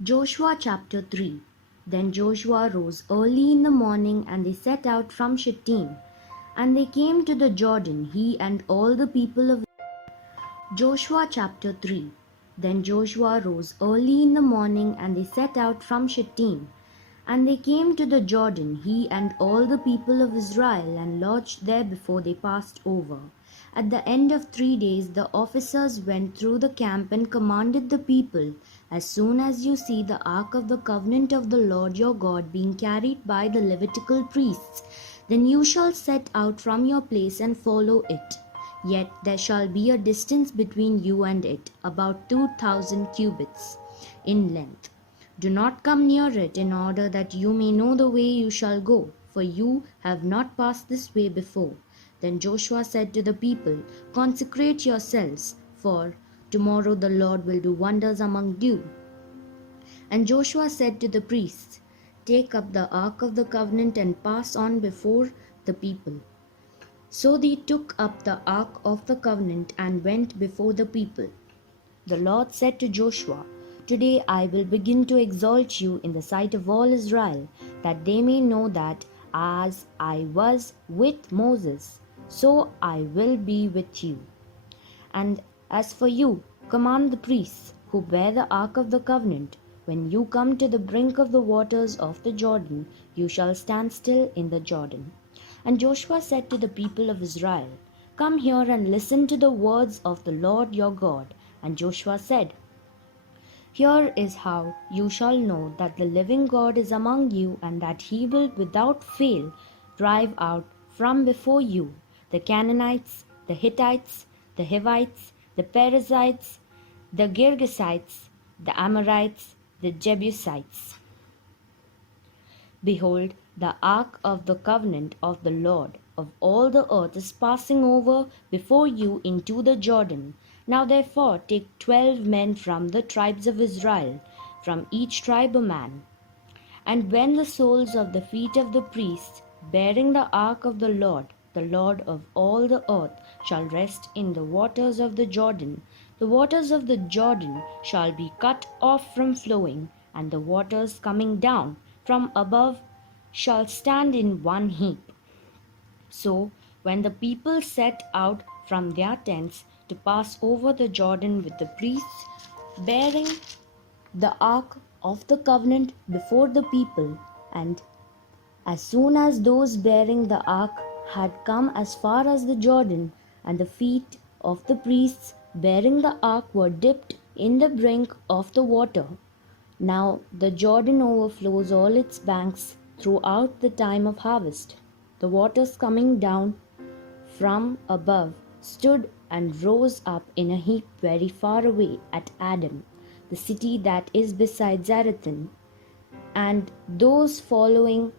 Joshua chapter 3. Then Joshua rose early in the morning, and they set out from Shittim. And they came to the Jordan, he and all the people of Joshua chapter 3. Then Joshua rose early in the morning, and they set out from Shittim. And they came to the Jordan, he and all the people of Israel, and lodged there before they passed over. At the end of 3 days the officers went through the camp and commanded the people, As soon as you see the ark of the covenant of the Lord your God being carried by the Levitical priests, then you shall set out from your place and follow it. Yet there shall be a distance between you and it, about 2,000 cubits in length. Do not come near it, in order that you may know the way you shall go, for you have not passed this way before. Then Joshua said to the people, Consecrate yourselves, for tomorrow the Lord will do wonders among you. And Joshua said to the priests, Take up the ark of the covenant and pass on before the people. So they took up the ark of the covenant and went before the people. The Lord said to Joshua, Today I will begin to exalt you in the sight of all Israel, that they may know that as I was with Moses, so I will be with you. And as for you, command the priests who bear the ark of the covenant, when you come to the brink of the waters of the Jordan, you shall stand still in the Jordan. And Joshua said to the people of Israel, Come here and listen to the words of the Lord your God. And Joshua said, Here is how you shall know that the living God is among you, and that he will without fail drive out from before you the Canaanites, the Hittites, the Hivites, the Perizzites, the Girgashites, the Amorites, the Jebusites. Behold, the ark of the covenant of the Lord of all the earth is passing over before you into the Jordan. Now therefore take 12 men from the tribes of Israel, from each tribe a man. And when the soles of the feet of the priests bearing the ark of the Lord of all the earth, shall rest in the waters of the Jordan, the waters of the Jordan shall be cut off from flowing, and the waters coming down from above shall stand in one heap. So when the people set out from their tents to pass over the Jordan with the priests bearing the ark of the covenant before the people, and as soon as those bearing the ark had come as far as the Jordan, and the feet of the priests bearing the ark were dipped in the brink of the water, now the Jordan overflows all its banks throughout the time of harvest. The waters coming down from above stood and rose up in a heap very far away at Adam, the city that is beside Zarethan, and those following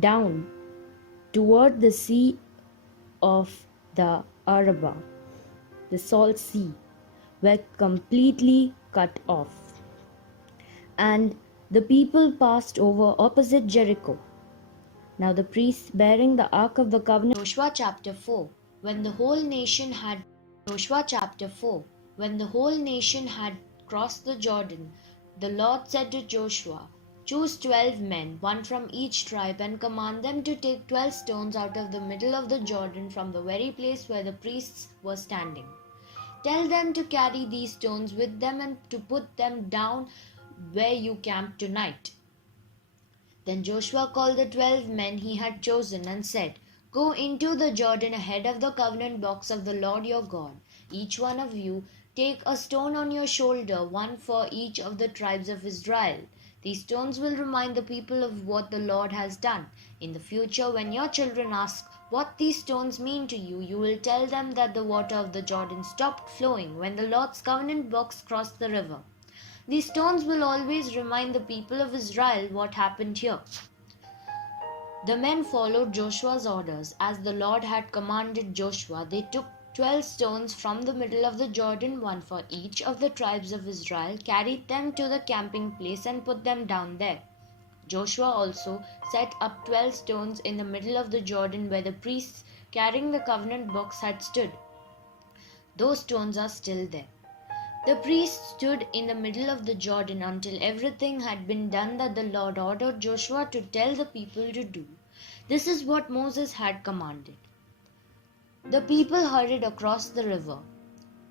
down toward the sea of the Arabah, the salt sea, were completely cut off. And the people passed over opposite Jericho. Now the priests bearing the ark of the covenant. Joshua chapter 4. When the whole nation had crossed the Jordan, the Lord said to Joshua, Choose 12 men, one from each tribe, and command them to take 12 stones out of the middle of the Jordan, from the very place where the priests were standing. Tell them to carry these stones with them and to put them down where you camp tonight. Then Joshua called the 12 men he had chosen and said, Go into the Jordan ahead of the covenant box of the Lord your God. Each one of you take a stone on your shoulder, one for each of the tribes of Israel. These stones will remind the people of what the Lord has done. In the future, when your children ask what these stones mean to you, you will tell them that the water of the Jordan stopped flowing when the Lord's covenant box crossed the river. These stones will always remind the people of Israel what happened here. The men followed Joshua's orders. As the Lord had commanded Joshua, they took 12 stones from the middle of the Jordan, one for each of the tribes of Israel, carried them to the camping place and put them down there. Joshua also set up 12 stones in the middle of the Jordan where the priests carrying the covenant box had stood. Those stones are still there. The priest stood in the middle of the Jordan until everything had been done that the Lord ordered Joshua to tell the people to do. This is what Moses had commanded. The people hurried across the river.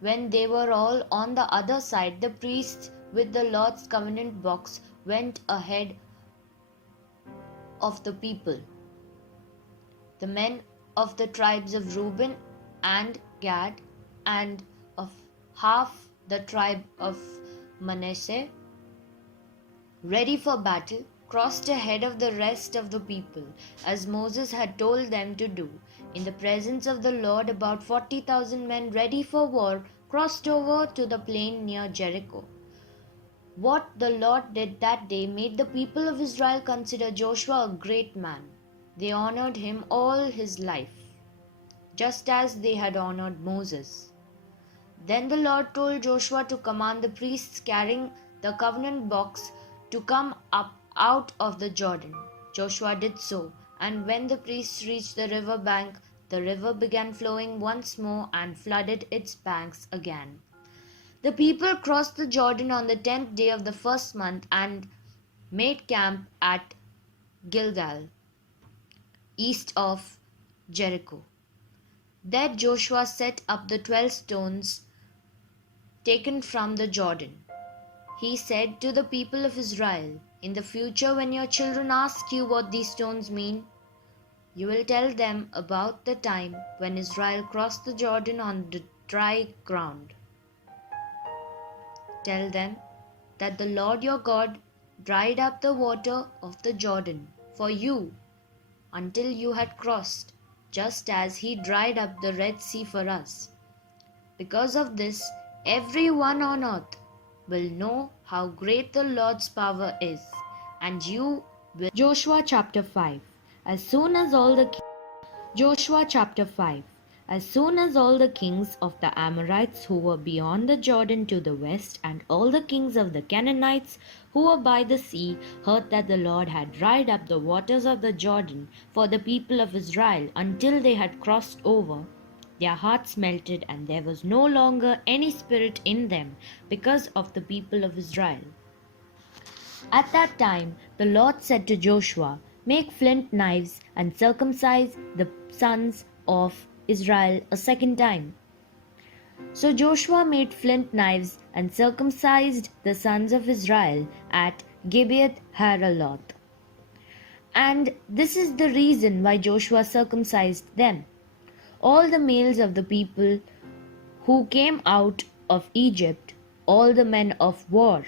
When they were all on the other side, the priests with the Lord's covenant box went ahead of the people. The men of the tribes of Reuben and Gad and of half the tribe of Manasseh, ready for battle, crossed ahead of the rest of the people, as Moses had told them to do. In the presence of the Lord, about 40,000 men ready for war crossed over to the plain near Jericho. What the Lord did that day made the people of Israel consider Joshua a great man. They honored him all his life, just as they had honored Moses. Then the Lord told Joshua to command the priests carrying the covenant box to come up out of the Jordan. Joshua did so, and when the priests reached the river bank, the river began flowing once more and flooded its banks again. The people crossed the Jordan on the 10th day of the first month and made camp at Gilgal, east of Jericho. There Joshua set up the 12 stones taken from the Jordan. He said to the people of Israel, "In the future, when your children ask you what these stones mean, you will tell them about the time when Israel crossed the Jordan on the dry ground. Tell them that the Lord your God dried up the water of the Jordan for you until you had crossed, just as he dried up the Red Sea for us. Because of this, everyone on earth will know how great the Lord's power is, and you will." Joshua chapter 5. As soon as all the Joshua chapter 5. As soon as all the kings of the Amorites who were beyond the Jordan to the west, and all the kings of the Canaanites who were by the sea, heard that the Lord had dried up the waters of the Jordan for the people of Israel until they had crossed over, their hearts melted, and there was no longer any spirit in them because of the people of Israel. At that time the Lord said to Joshua, "Make flint knives and circumcise the sons of Israel a second time." So Joshua made flint knives and circumcised the sons of Israel at Gibeath Haraloth. And this is the reason why Joshua circumcised them. All the males of the people who came out of Egypt, all the men of war,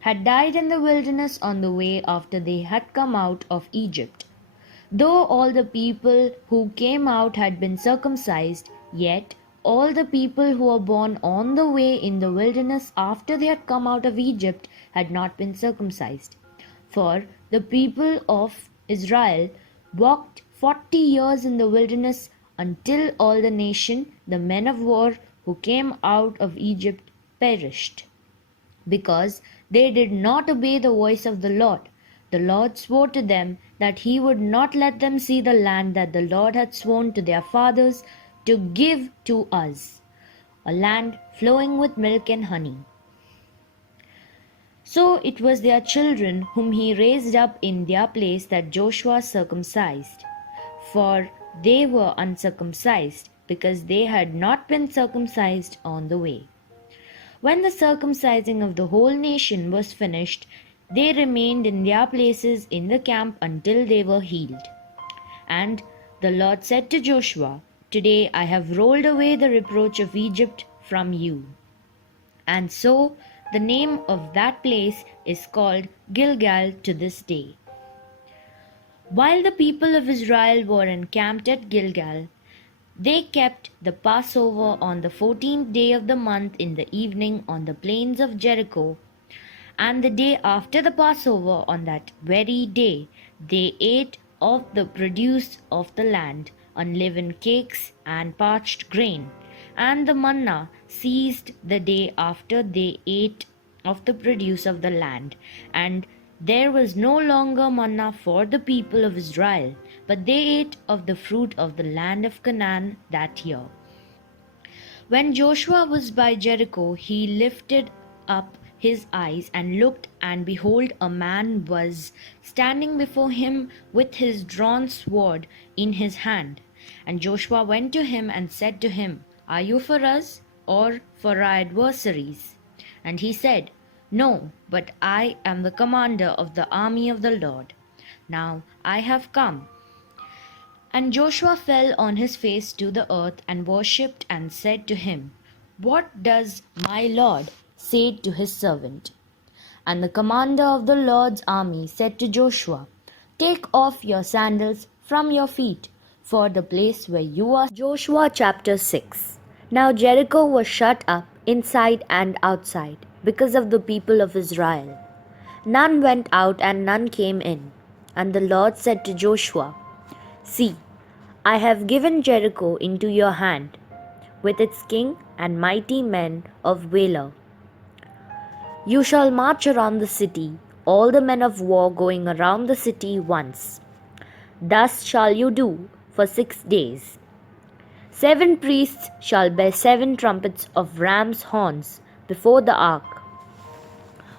had died in the wilderness on the way after they had come out of Egypt. Though all the people who came out had been circumcised, yet all the people who were born on the way in the wilderness after they had come out of Egypt had not been circumcised. For the people of Israel walked 40 years in the wilderness until all the nation, the men of war who came out of Egypt, perished, because they did not obey the voice of the Lord. The Lord swore to them that he would not let them see the land that the Lord had sworn to their fathers to give to us, a land flowing with milk and honey. So it was their children whom he raised up in their place that Joshua circumcised, for they were uncircumcised, because they had not been circumcised on the way. When the circumcising of the whole nation was finished, they remained in their places in the camp until they were healed. And the Lord said to Joshua, "Today I have rolled away the reproach of Egypt from you." And so the name of that place is called Gilgal to this day. While the people of Israel were encamped at Gilgal, they kept the Passover on the 14th day of the month in the evening on the plains of Jericho. And the day after the Passover, on that very day, they ate of the produce of the land, unleavened cakes and parched grain. And the manna ceased the day after they ate of the produce of the land. And there was no longer manna for the people of Israel, but they ate of the fruit of the land of Canaan that year. When Joshua was by Jericho, he lifted up his eyes and looked, and behold, a man was standing before him with his drawn sword in his hand. And Joshua went to him and said to him, Are you for us, or for our adversaries? And he said, No, but I am the commander of the army of the Lord. Now I have come. And Joshua fell on his face to the earth and worshipped and said to him, What does my Lord say to his servant? And the commander of the Lord's army said to Joshua, Take off your sandals from your feet, for the place where you are. Joshua chapter 6. Now Jericho was shut up inside and outside because of the people of Israel. None went out and none came in. And the Lord said to Joshua, See, I have given Jericho into your hand, with its king and mighty men of valor. You shall march around the city, all the men of war going around the city once. Thus shall you do for 6 days. 7 priests shall bear 7 trumpets of ram's horns before the ark.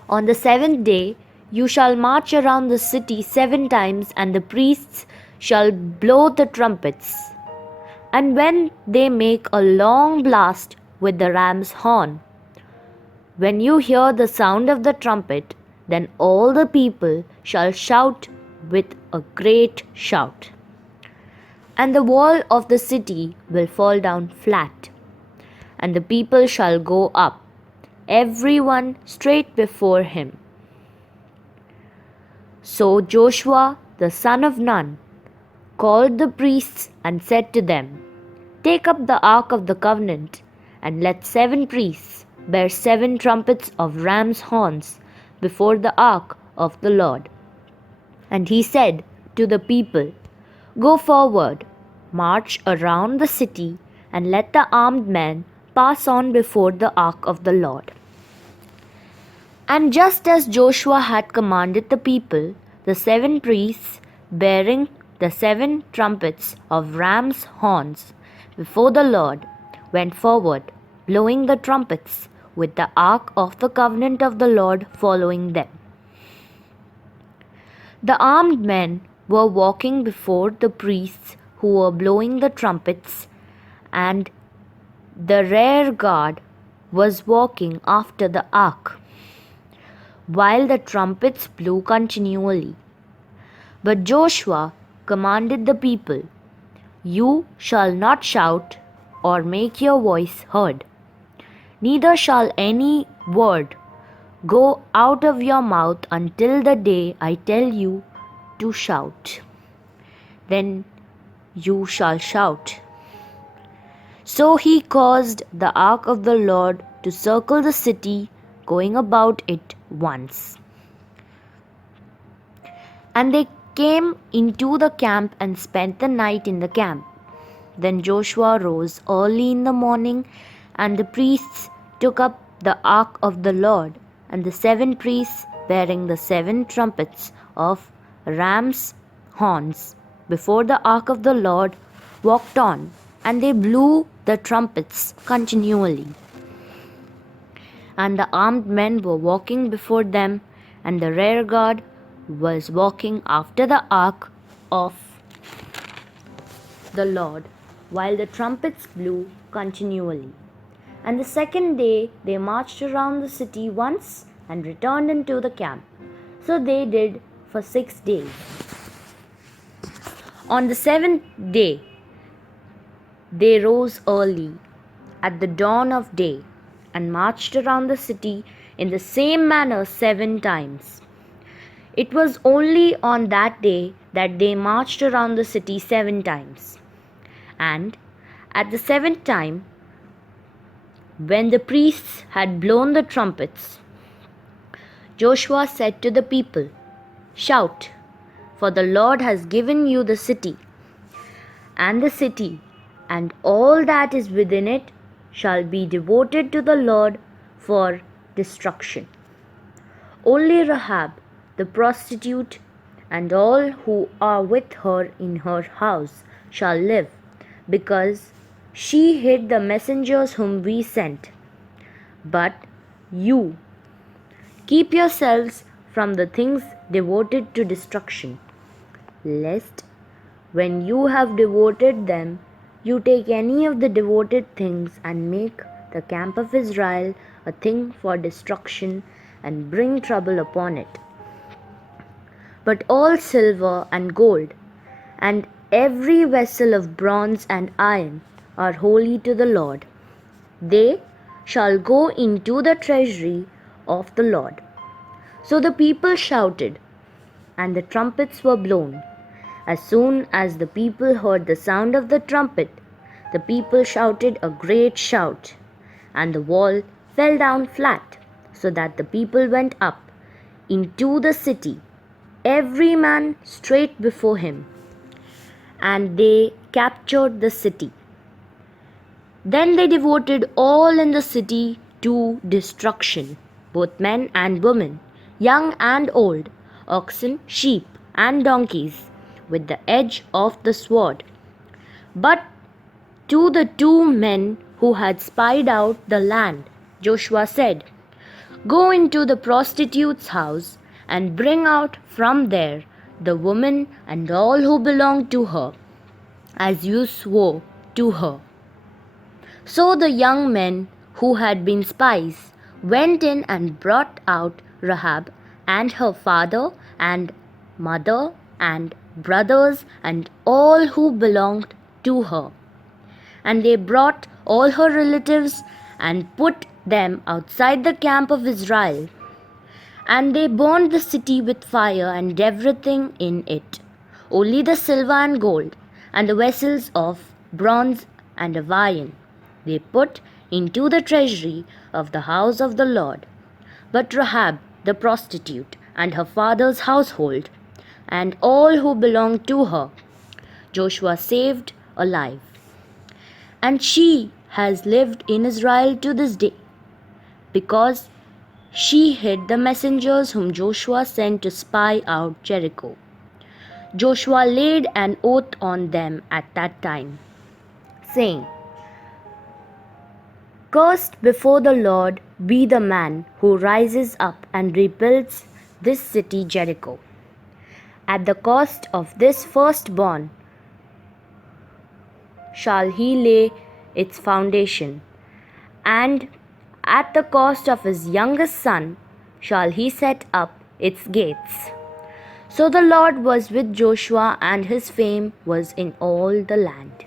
On the 7th day you shall march around the city 7 times, and the priests shall blow the trumpets. And when they make a long blast with the ram's horn, when you hear the sound of the trumpet, then all the people shall shout with a great shout. And the wall of the city will fall down flat, and the people shall go up, every one straight before him. So Joshua the son of Nun called the priests and said to them, Take up the ark of the covenant, and let 7 priests bear 7 trumpets of ram's horns before the ark of the Lord. And he said to the people, Go forward, march around the city, and let the armed men pass on before the ark of the Lord. And just as Joshua had commanded the people, the 7 priests bearing the 7 trumpets of ram's horns before the Lord went forward, blowing the trumpets, with the ark of the covenant of the Lord following them. The armed men were walking before the priests who were blowing the trumpets, and the rear guard was walking after the ark, while the trumpets blew continually. But Joshua commanded the people, You shall not shout or make your voice heard, neither shall any word go out of your mouth until the day I tell you to shout. Then you shall shout. So he caused the ark of the Lord to circle the city, going about it once. And they came into the camp and spent the night in the camp. Then Joshua rose early in the morning, and the priests took up the ark of the Lord, and the 7 priests bearing the 7 trumpets of ram's horns before the ark of the Lord walked on, and they blew the trumpets continually. And the armed men were walking before them, and the rear guard was walking after the ark of the Lord, while the trumpets blew continually. And the 2nd day they marched around the city once and returned into the camp. So they did for 6 days. On the 7th day they rose early at the dawn of day and marched around the city in the same manner 7 times. It was only on that day that they marched around the city 7 times. And at the 7th time, when the priests had blown the trumpets, Joshua said to the people, Shout, for the Lord has given you the city, and all that is within it shall be devoted to the Lord for destruction. Only Rahab, the prostitute, and all who are with her in her house shall live, because She hid the messengers whom we sent. But you, keep yourselves from the things devoted to destruction, lest when you have devoted them, you take any of the devoted things and make the camp of Israel a thing for destruction and bring trouble upon it. But all silver and gold, and every vessel of bronze and iron, are holy to the Lord. They shall go into the treasury of the Lord. So the people shouted, and the trumpets were blown. As soon as the people heard the sound of the trumpet, the people shouted a great shout, and the wall fell down flat, so that the people went up into the city, every man straight before him, and they captured the city. Then they devoted all in the city to destruction, both men and women, young and old, oxen, sheep, and donkeys, with the edge of the sword. But to the 2 men who had spied out the land, Joshua said, "Go into the prostitute's house and bring out from there the woman and all who belong to her, as you swore to her." So the young men who had been spies went in and brought out Rahab and her father and mother and brothers and all who belonged to her. And they brought all her relatives and put them outside the camp of Israel. And they burned the city with fire and everything in it, only the silver and gold, and the vessels of bronze and of iron they put into the treasury of the house of the Lord. But Rahab the prostitute and her father's household and all who belonged to her, Joshua saved alive. And she has lived in Israel to this day, because she hid the messengers whom Joshua sent to spy out Jericho. Joshua laid an oath on them at that time, saying, "Cursed before the Lord be the man who rises up and rebuilds this city Jericho. At the cost of this firstborn shall he lay its foundation, and at the cost of his youngest son shall he set up its gates." So the Lord was with Joshua, and his fame was in all the land.